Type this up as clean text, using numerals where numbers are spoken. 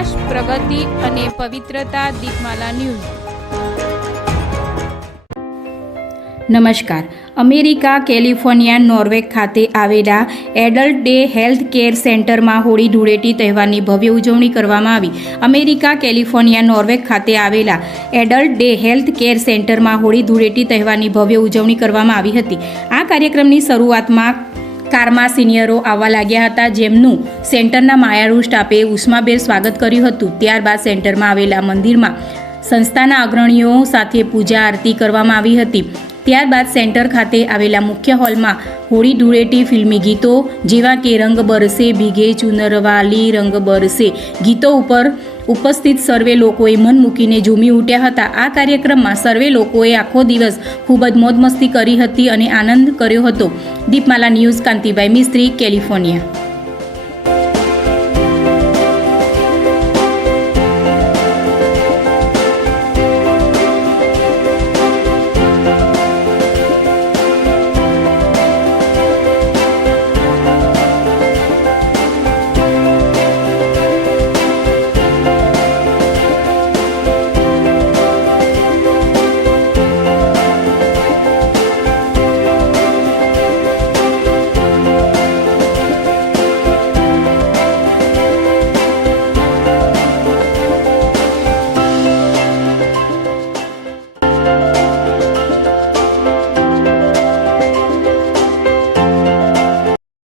વિકાસ, પ્રગતિ અને પવિત્રતા. દીપમાલા ન્યૂઝ. નમસ્કાર. America California Norway ખાતે આવેલા એડલ્ટ ડે હેલ્થ કેર સેન્ટરમાં હોળી ધૂળેટી તહેવારની ભવ્ય ઉજવણી કરવામાં આવી. અમેરિકા કેલિફોર્નિયા નોર્વે ખાતે આવેલા એડલ્ટ ડે હેલ્થ કેર સેન્ટરમાં હોળી ધૂળેટી તહેવારની ભવ્ય ઉજવણી કરવામાં આવી હતી. આ કાર્યક્રમની શરૂઆતમાં કારમાં સિનિયરો આવવા લાગ્યા હતા, જેમનું સેન્ટરના માયાળુ સ્ટાફે ઉષ્માભેર સ્વાગત કર્યું હતું. ત્યારબાદ સેન્ટરમાં આવેલા મંદિરમાં સંસ્થાના અગ્રણીઓ સાથે પૂજા આરતી કરવામાં આવી હતી. ત્યારબાદ સેન્ટર ખાતે આવેલા મુખ્ય હોલમાં હોળી ધૂળેટી ફિલ્મી ગીતો જેવા કે રંગ બરસે ભીગે ચુનરવાલી રંગ બરસે ગીતો ઉપર ઉપસ્થિત સર્વે લોકોએ મન મૂકીને ઝૂમી ઉઠ્યા હતા. આ કાર્યક્રમમાં સર્વે લોકોએ આખો દિવસ ખૂબ જ મોજ મસ્તી કરી હતી અને આનંદ કર્યો હતો. દીપમાલા ન્યૂઝ, કાંતિભાઈ મિસ્ત્રી, કેલિફોર્નિયા.